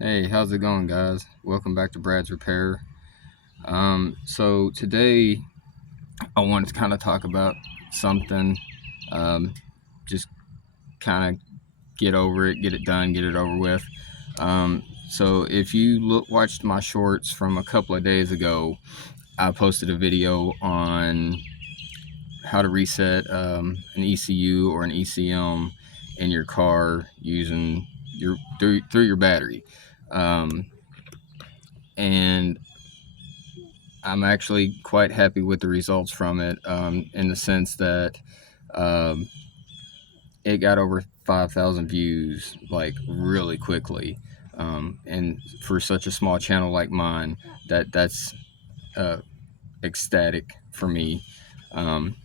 Hey, how's it going, guys? Welcome back to Brad's Repair. So today I wanted to kind of talk about something, just kind of get over it, get it done, get it over with. So if you watched my shorts from a couple of days ago, I posted a video on how to reset an ECU or an ECM in your car using through your battery. And I'm actually quite happy with the results from it, in the sense that um, it got over 5,000 views like really quickly, and for such a small channel like mine, that's uh, ecstatic for me. Um,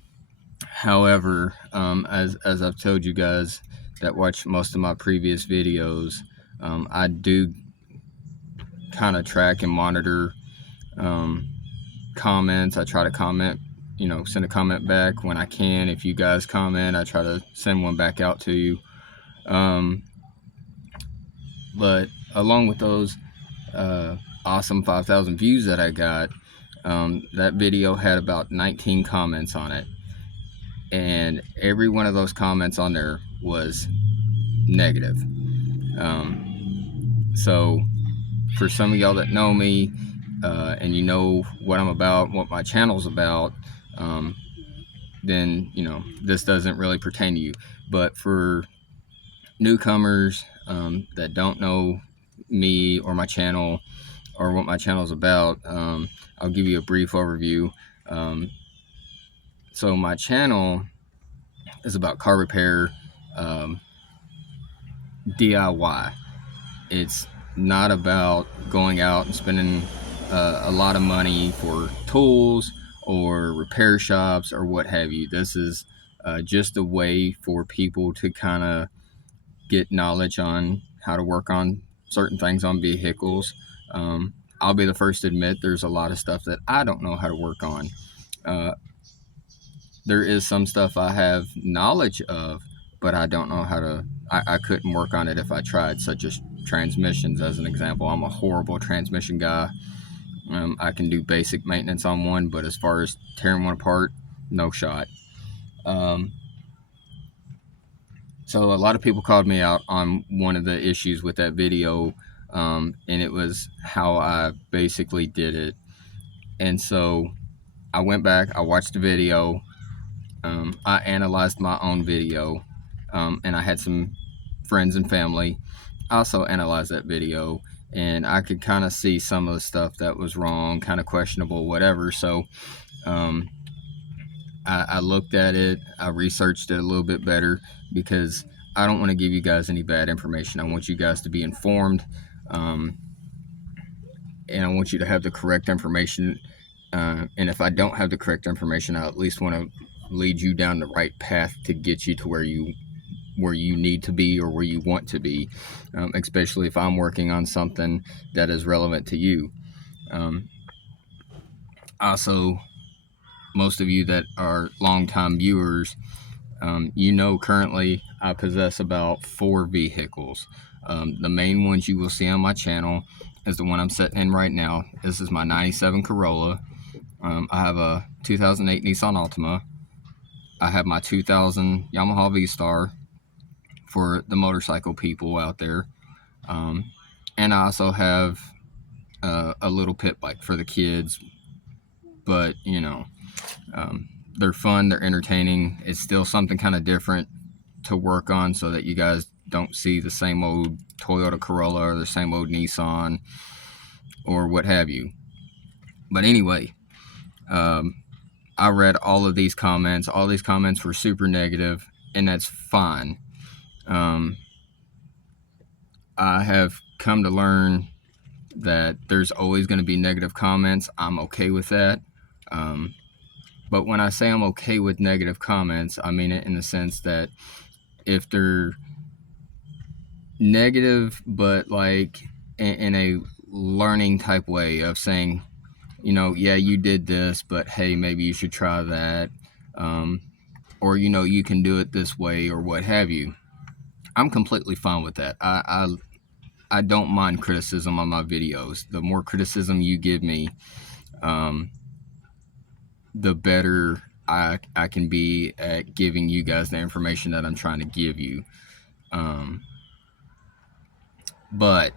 However, as I've told you guys that watch most of my previous videos, I do kind of track and monitor um, comments. I try to comment, send a comment back when I can. If you guys comment, I try to send one back out to you. Um, but along with those awesome 5,000 views that I got, that video had about 19 comments on it. And every one of those comments on there was negative. So for some of y'all that know me, and you know what I'm about, what my channel's about, then this doesn't really pertain to you. But for newcomers that don't know me or my channel or what my channel is about, I'll give you a brief overview. So my channel is about car repair, DIY. It's not about going out and spending a lot of money for tools or repair shops or what have you. This is just a way for people to kind of get knowledge on how to work on certain things on vehicles. I'll be the first to admit there's a lot of stuff that I don't know how to work on. Uh, there is some stuff I have knowledge of, but I don't know how to. I couldn't work on it if I tried, such as transmissions, as an example. I'm a horrible transmission guy. I can do basic maintenance on one, but as far as tearing one apart, no shot. Um, so a lot of people called me out on one of the issues with that video, and it was how I basically did it. And so I went back, I watched the video, I analyzed my own video, and I had some friends and family also analyze that video, and I could kind of see some of the stuff that was wrong, kind of questionable, whatever. So um, I looked at it, I researched it a little bit better, because I don't want to give you guys any bad information. I want you guys to be informed, um, and I want you to have the correct information. And if I don't have the correct information, I at least want to lead you down the right path to get you to where you need to be or where you want to be, especially if I'm working on something that is relevant to you. Also, most of you that are longtime viewers, currently I possess about 4 vehicles. The main ones you will see on my channel is the one I'm sitting in right now. This is my 97 Corolla. I have a 2008 Nissan Altima. I have my 2000 Yamaha V-Star for the motorcycle people out there. And I also have a little pit bike for the kids. But, they're fun, they're entertaining. It's still something kind of different to work on, so that you guys don't see the same old Toyota Corolla or the same old Nissan or what have you. But anyway, I read all of these comments. All these comments were super negative, and that's fine. I have come to learn that there's always going to be negative comments. I'm okay with that. But when I say I'm okay with negative comments, I mean it in the sense that if they're negative, but like in a learning type way of saying, yeah, you did this, but hey, maybe you should try that. Or, you can do it this way or what have you. I'm completely fine with that. I don't mind criticism on my videos. The more criticism you give me, the better I can be at giving you guys the information that I'm trying to give you. But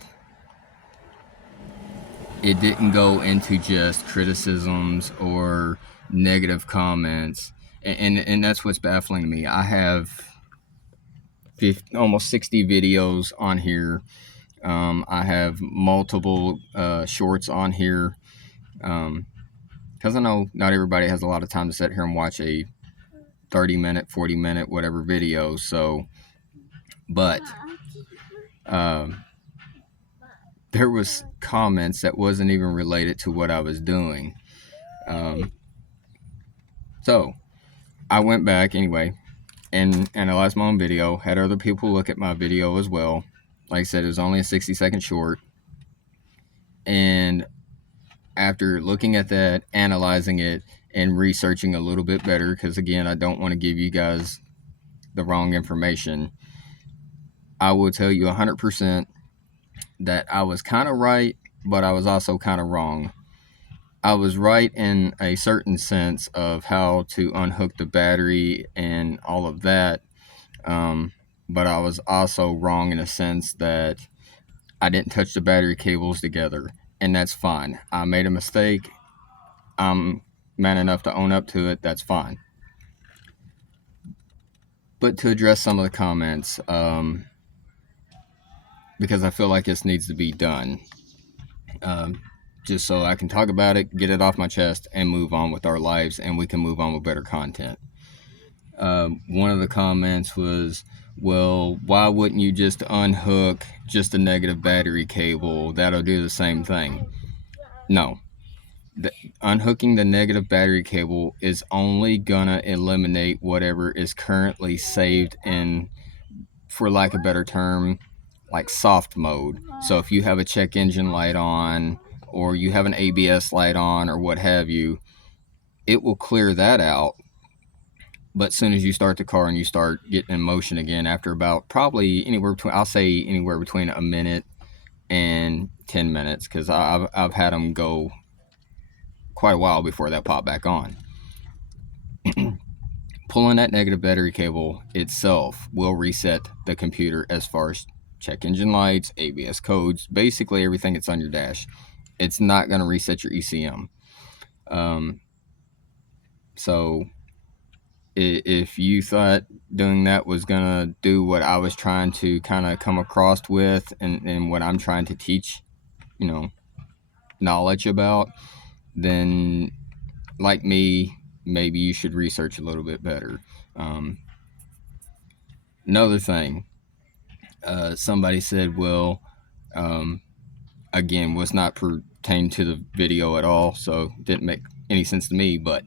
it didn't go into just criticisms or negative comments, and that's what's baffling to me. I have almost 60 videos on here. I have multiple shorts on here, because I know not everybody has a lot of time to sit here and watch a 30-minute, 40-minute, whatever video. So, but there was comments that wasn't even related to what I was doing. So I went back anyway and analyzed my own video, had other people look at my video as well. Like I said, it was only a 60-second short. And after looking at that, analyzing it, and researching a little bit better, because again, I don't want to give you guys the wrong information, I will tell you 100% that I was kind of right, but I was also kind of wrong. I was right in a certain sense of how to unhook the battery and all of that, but I was also wrong in a sense that I didn't touch the battery cables together, and that's fine. I made a mistake. I'm man enough to own up to it. That's fine. But to address some of the comments, because I feel like this needs to be done, just so I can talk about it, get it off my chest, and move on with our lives, and we can move on with better content. One of the comments was, well, why wouldn't you just unhook just a negative battery cable? That'll do the same thing. No. Unhooking the negative battery cable is only gonna eliminate whatever is currently saved in, for lack of a better term, like soft mode. So if you have a check engine light on, or you have an ABS light on, or what have you, it will clear that out. But as soon as you start the car and you start getting in motion again, after about probably anywhere between, I'll say anywhere between a minute and 10 minutes, because I've had them go quite a while before that pop back on. Pulling that negative battery cable itself will reset the computer as far as check engine lights, ABS codes, basically everything that's on your dash. It's not going to reset your ECM. So if you thought doing that was going to do what I was trying to kind of come across with, and what I'm trying to teach, knowledge about, then like me, maybe you should research a little bit better. Another thing, somebody said, well, again, was not pertained to the video at all, so didn't make any sense to me, but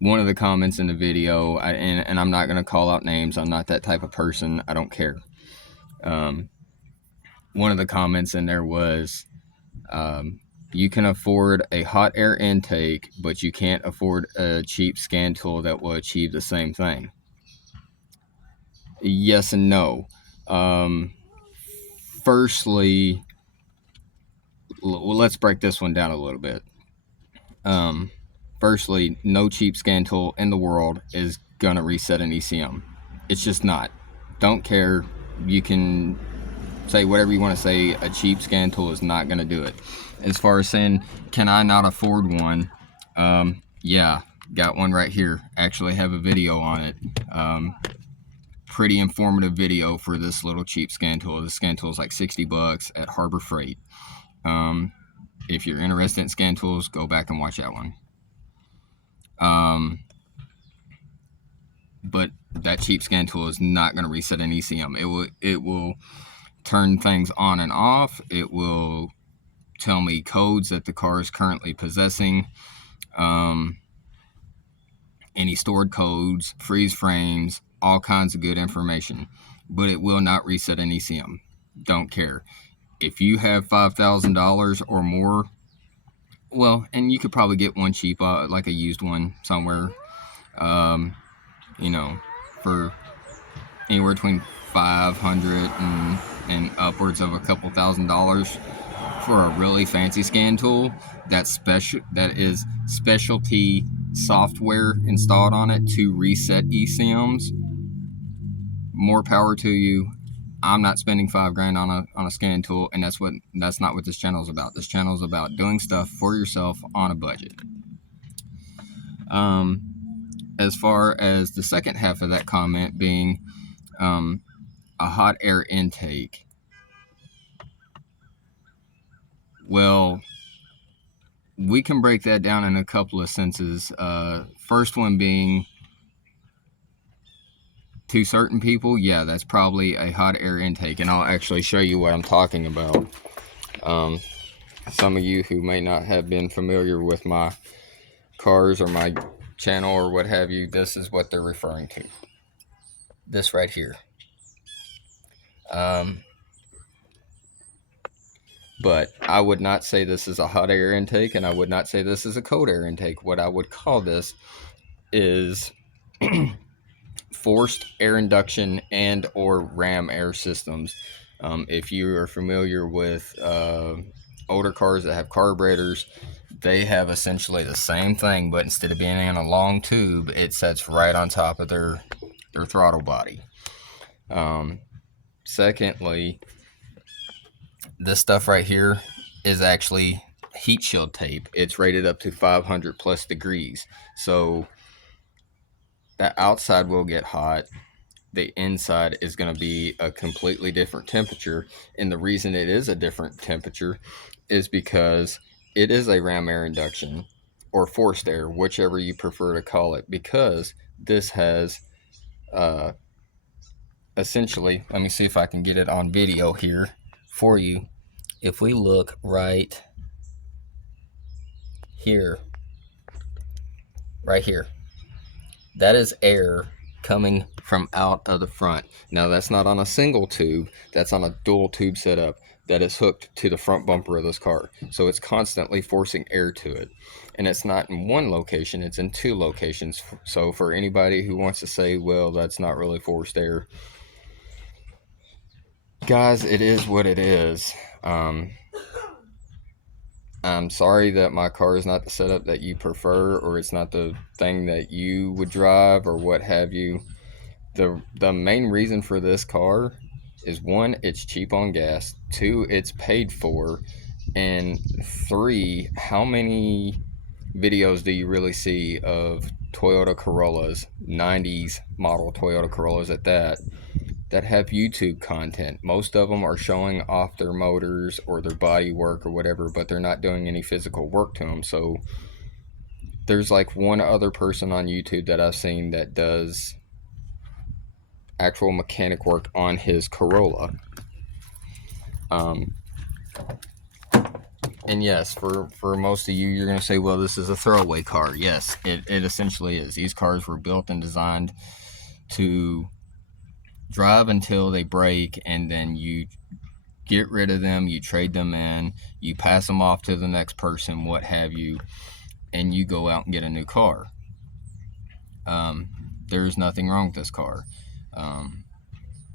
one of the comments in the video, and I'm not going to call out names, I'm not that type of person, I don't care. One of the comments in there was, you can afford a hot air intake, but you can't afford a cheap scan tool that will achieve the same thing. Yes and no. Firstly, let's break this one down a little bit. Firstly, no cheap scan tool in the world is gonna reset an ECM. It's just not. Don't care. You can say whatever you want to say. A cheap scan tool is not gonna do it. As far as saying, can I not afford one? Yeah, got one right here. Actually have a video on it. Pretty informative video for this little cheap scan tool. This scan tool is like $60 at Harbor Freight. If you're interested in scan tools, go back and watch that one. But that cheap scan tool is not going to reset an ECM. It will turn things on and off. It will tell me codes that the car is currently possessing, any stored codes, freeze frames, all kinds of good information, but it will not reset an ECM. Don't care. If you have $5,000 or more, well, and you could probably get one cheap, like a used one somewhere, for anywhere between $500 and and upwards of a couple $1,000s for a really fancy scan tool that is specialty software installed on it to reset eCMs. More power to you. I'm not spending $5,000 on a scan tool, and that's not what this channel is about. This channel is about doing stuff for yourself on a budget. As far as the second half of that comment being a hot air intake, well, we can break that down in a couple of senses. First one being, to certain people, yeah, that's probably a hot air intake, and I'll actually show you what I'm talking about. Some of you who may not have been familiar with my cars or my channel or what have you, this is what they're referring to. This right here. But I would not say this is a hot air intake, and I would not say this is a cold air intake. What I would call this is forced air induction and or ram air systems. If you are familiar with older cars that have carburetors, they have essentially the same thing, but instead of being in a long tube, it sets right on top of their throttle body. Secondly, this stuff right here is actually heat shield tape. It's rated up to 500 plus degrees. So the outside will get hot. The inside is going to be a completely different temperature. And the reason it is a different temperature is because it is a ram air induction or forced air, whichever you prefer to call it, because this has essentially, let me see if I can get it on video here for you. If we look right here, that is air coming from out of the front. Now that's not on a single tube, that's on a dual tube setup that is hooked to the front bumper of this car. So it's constantly forcing air to it. And it's not in one location, it's in two locations. So for anybody who wants to say, well, that's not really forced air, guys, it is what it is. I'm sorry that my car is not the setup that you prefer, or it's not the thing that you would drive or what have you. The main reason for this car is, one, it's cheap on gas, two, it's paid for, and three, how many videos do you really see of Toyota Corollas, 90s model Toyota Corollas at that have YouTube content? Most of them are showing off their motors or their body work or whatever, but they're not doing any physical work to them. So there's like one other person on YouTube that I've seen that does actual mechanic work on his Corolla. And yes, for most of you, you're going to say, well, this is a throwaway car. Yes, it essentially is. These cars were built and designed to drive until they break, and then you get rid of them, you trade them in, you pass them off to the next person, what have you, and you go out and get a new car. There's nothing wrong with this car.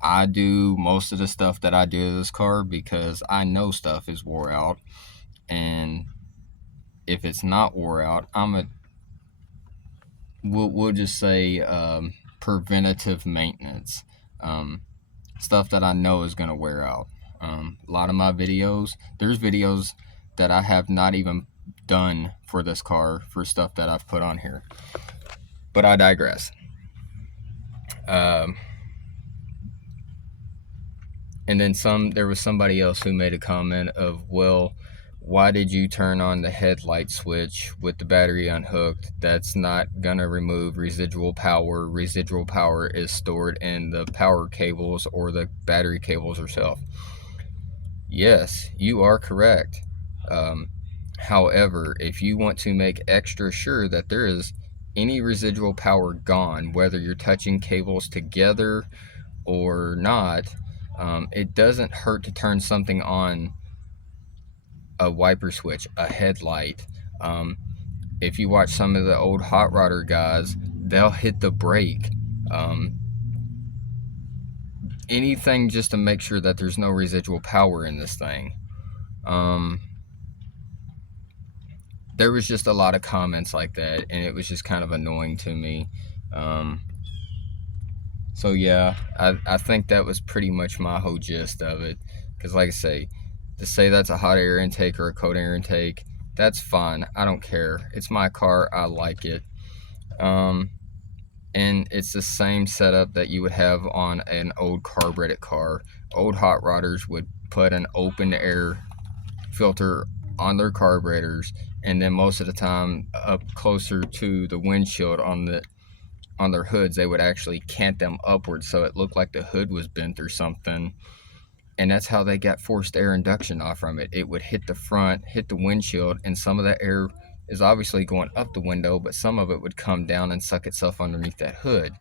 I do most of the stuff that I do to this car because I know stuff is wore out, and if it's not wore out, we'll just say preventative maintenance. Stuff that I know is going to wear out. A lot of my videos, there's videos that I have not even done for this car for stuff that I've put on here. But I digress. And then there was somebody else who made a comment of, well, why did you turn on the headlight switch with the battery unhooked? That's not gonna remove residual power. Residual power is stored in the power cables or the battery cables herself. Yes, you are correct. However, if you want to make extra sure that there is any residual power gone, whether you're touching cables together or not, it doesn't hurt to turn something on, a wiper switch, a headlight. If you watch some of the old hot rodder guys, they'll hit the brake anything just to make sure that there's no residual power in this thing. There was just a lot of comments like that, and it was just kind of annoying to me. So yeah, I think that was pretty much my whole gist of it. Because like I say, to say that's a hot air intake or a cold air intake, that's fine. I don't care. It's my car. I like it. And it's the same setup that you would have on an old carbureted car. Old hot rodders would put an open air filter on their carburetors, and then most of the time up closer to the windshield on their hoods, they would actually cant them upwards so it looked like the hood was bent or something. And that's how they got forced air induction off from it. It would hit the front, hit the windshield, and some of that air is obviously going up the window, but some of it would come down and suck itself underneath that hood.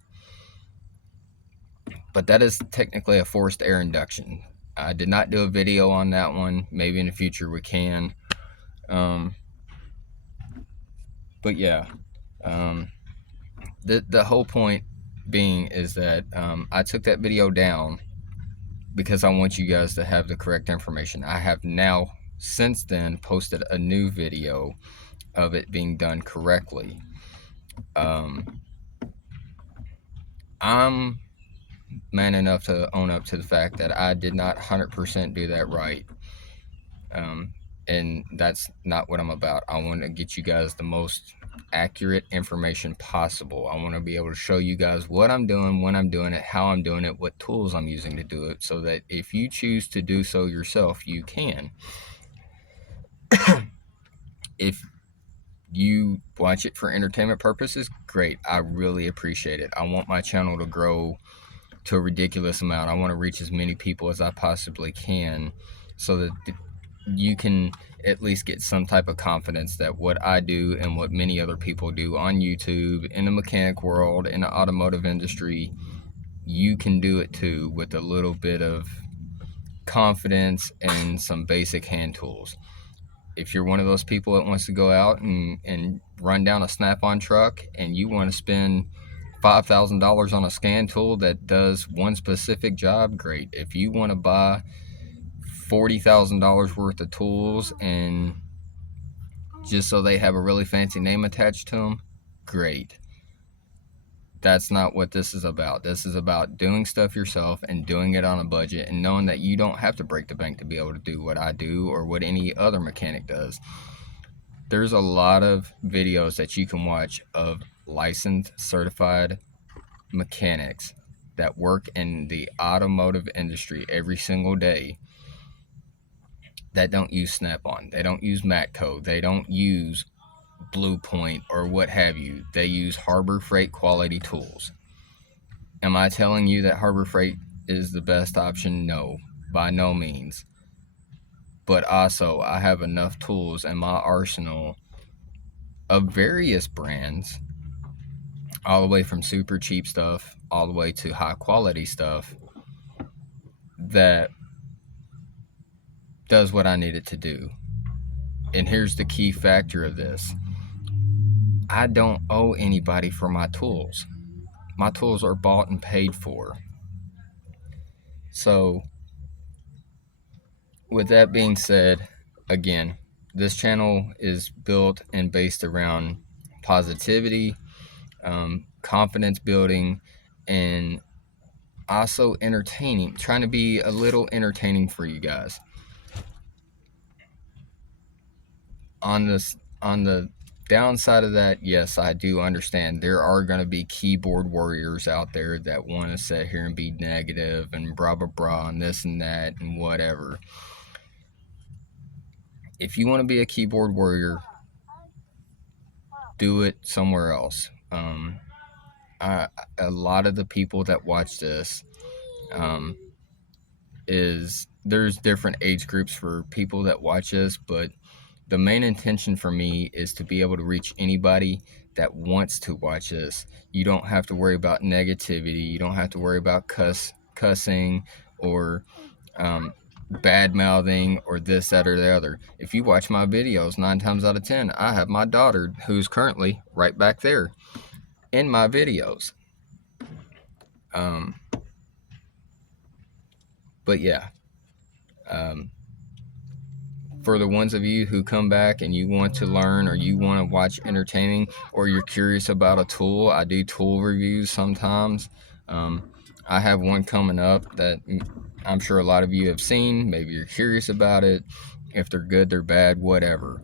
But that is technically a forced air induction. I did not do a video on that one. Maybe in the future we can. But yeah, the whole point being is that I took that video down because I want you guys to have the correct information. I have now, since then, posted a new video of it being done correctly. I'm man enough to own up to the fact that I did not 100% do that right. And that's not what I'm about. I want to get you guys the most accurate information possible. I want to be able to show you guys what I'm doing, when I'm doing it, how I'm doing it, what tools I'm using to do it, so that if you choose to do so yourself, you can. If you watch it for entertainment purposes, great. I really appreciate it. I want my channel to grow to a ridiculous amount. I want to reach as many people as I possibly can, so that you can at least get some type of confidence that what I do and what many other people do on YouTube, in the mechanic world, in the automotive industry, you can do it too, with a little bit of confidence and some basic hand tools. If you're one of those people that wants to go out and run down a Snap-on truck, and you want to spend $5,000 on a scan tool that does one specific job, great. If you want to buy $40,000 worth of tools and just so they have a really fancy name attached to them, great. That's not what this is about. This is about doing stuff yourself and doing it on a budget, and knowing that you don't have to break the bank to be able to do what I do or what any other mechanic does. There's a lot of videos that you can watch of licensed, certified mechanics that work in the automotive industry every single day that don't use Snap-on. They don't use Matco. They don't use Blue Point or what have you. They use Harbor Freight quality tools. Am I telling you that Harbor Freight is the best option? No, by no means. But also, I have enough tools in my arsenal of various brands, all the way from super cheap stuff all the way to high quality stuff, that does what I need it to do. And here's the key factor of this: I don't owe anybody for my tools. My tools are bought and paid for. So with that being said, again, this channel is built and based around positivity, confidence building, and also entertaining, trying to be a little entertaining for you guys. On the downside of that, yes, I do understand there are going to be keyboard warriors out there that want to sit here and be negative and blah blah blah and this and that and whatever. If you want to be a keyboard warrior, do it somewhere else. A lot of the people that watch this, there's different age groups for people that watch this, but the main intention for me is to be able to reach anybody that wants to watch this. You don't have to worry about negativity. You don't have to worry about cussing or bad mouthing or this, that, or the other. If you watch my videos, 9 times out of 10, I have my daughter, who's currently right back there, in my videos. But yeah, for the ones of you who come back and you want to learn, or you want to watch entertaining, or you're curious about a tool, I do tool reviews sometimes. I have one coming up that I'm sure a lot of you have seen. Maybe you're curious about it. If they're good, they're bad, whatever.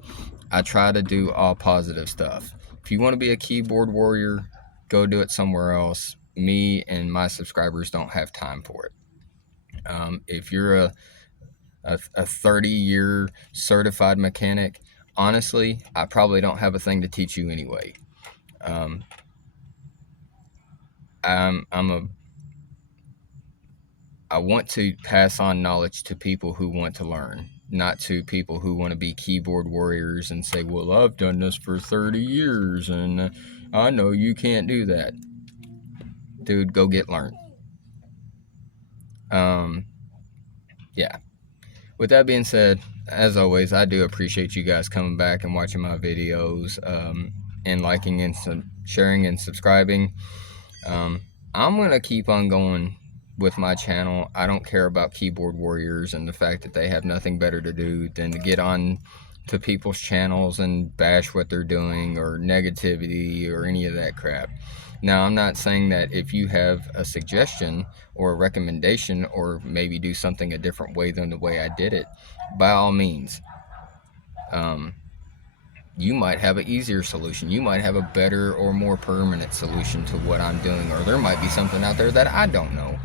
I try to do all positive stuff. If you want to be a keyboard warrior, go do it somewhere else. Me and my subscribers don't have time for it. If you're a 30-year certified mechanic, honestly, I probably don't have a thing to teach you anyway. I want to pass on knowledge to people who want to learn, not to people who want to be keyboard warriors and say, well, I've done this for 30 years and I know you can't do that. Dude, go get learned. Yeah. With that being said, as always, I do appreciate you guys coming back and watching my videos, and liking and sharing and subscribing. I'm going to keep on going with my channel. I don't care about keyboard warriors and the fact that they have nothing better to do than to get on to people's channels and bash what they're doing, or negativity, or any of that crap. Now, I'm not saying that if you have a suggestion or a recommendation, or maybe do something a different way than the way I did it, by all means. You might have an easier solution. You might have a better or more permanent solution to what I'm doing, or there might be something out there that I don't know.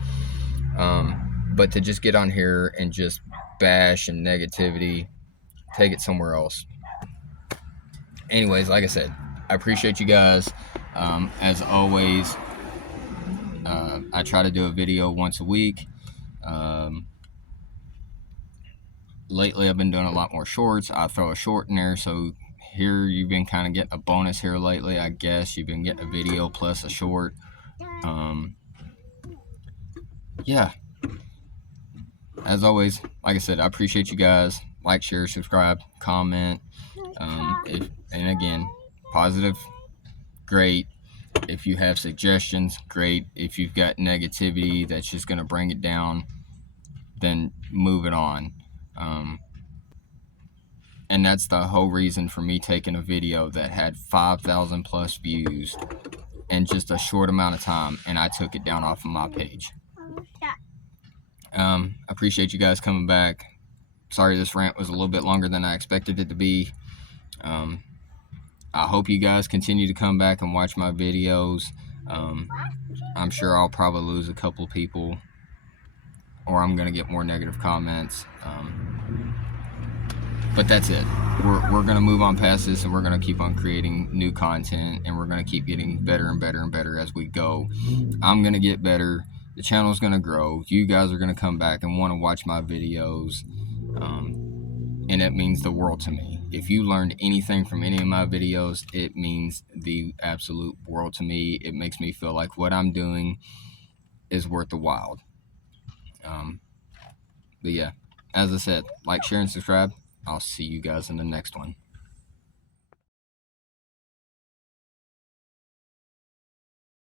But to just get on here and just bash and negativity, take it somewhere else. Anyways, like I said, I appreciate you guys. As always, I try to do a video once a week. Lately, I've been doing a lot more shorts. I throw a short in there, so here you've been kind of getting a bonus here lately, I guess. You've been getting a video plus a short. Yeah. As always, like I said, I appreciate you guys. Like, share, subscribe, comment. And again, positive, great. If you have suggestions, great. If you've got negativity that's just going to bring it down, then move it on. And that's the whole reason for me taking a video that had 5,000 plus views in just a short amount of time, and I took it down off of my page. I appreciate you guys coming back. Sorry this rant was a little bit longer than I expected it to be. I hope you guys continue to come back and watch my videos. I'm sure I'll probably lose a couple people, or I'm going to get more negative comments. But that's it. We're going to move on past this, and we're going to keep on creating new content, and we're going to keep getting better and better and better as we go. I'm going to get better. The channel's going to grow. You guys are going to come back and want to watch my videos. And it means the world to me. If you learned anything from any of my videos, it means the absolute world to me. It makes me feel like what I'm doing is worth the while. But yeah, as I said, like, share, and subscribe. I'll see you guys in the next one.